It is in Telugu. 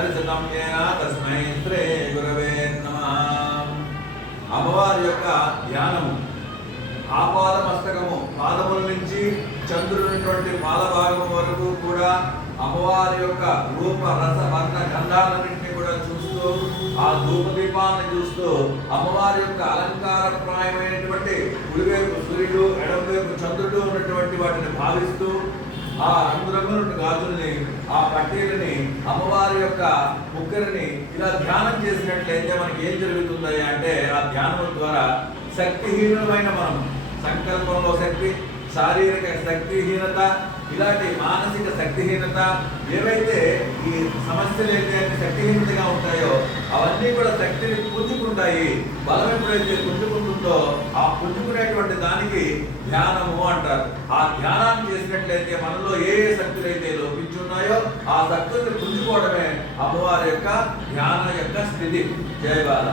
దర్శనం ఏన తస్మై శ్రీ గురవే నమః. అమ్మవారి యొక్క ధ్యానము ఆపాదమస్తకము పాదముల నుంచి చంద్రుడి పాదభాగం వరకు కూడా అమ్మవారి యొక్క రూప రస వర్ణ గంధాలన్నింటినీ కూడా చూస్తూ ఆ ధూపదీపాన్ని చూస్తూ అమ్మవారి యొక్క అలంకారప్రాయమైనటువంటి కుడివైపు సూర్యుడు ఎడమవైపు చంద్రుడు ఉన్నటువంటి వాటిని భావిస్తూ ఆ రంగురంగుల గాజుల్ని ఆ పట్టీలని అమ్మవారి యొక్క ముగ్గురిని ఇలా ధ్యానం చేసినట్లయితే మనకి ఏం జరుగుతుంది అంటే ఆ ధ్యానం ద్వారా శక్తిహీనమైన మనం సంకల్పంలో శక్తి, శారీరక శక్తిహీనత, ఇలాంటి మానసిక శక్తిహీనత, ఏవైతే ఈ సమస్యలు అయితే శక్తిహీనతగా ఉంటాయో అవన్నీ కూడా శక్తిని పుంజుకుంటాయి. బలం ఎప్పుడైతే పుంజుకుంటుందో ఆ పుంజుకునేటువంటి దానికి ధ్యానము అంటారు. ఆ ధ్యానాన్ని చేసినట్లయితే మనలో ఏ ఏ శక్తులు అయితే లోపించున్నాయో ఆ శక్తుల్ని పుంజుకోవడమే అమ్మవారి యొక్క ధ్యానం యొక్క స్థితి. జయ బాల.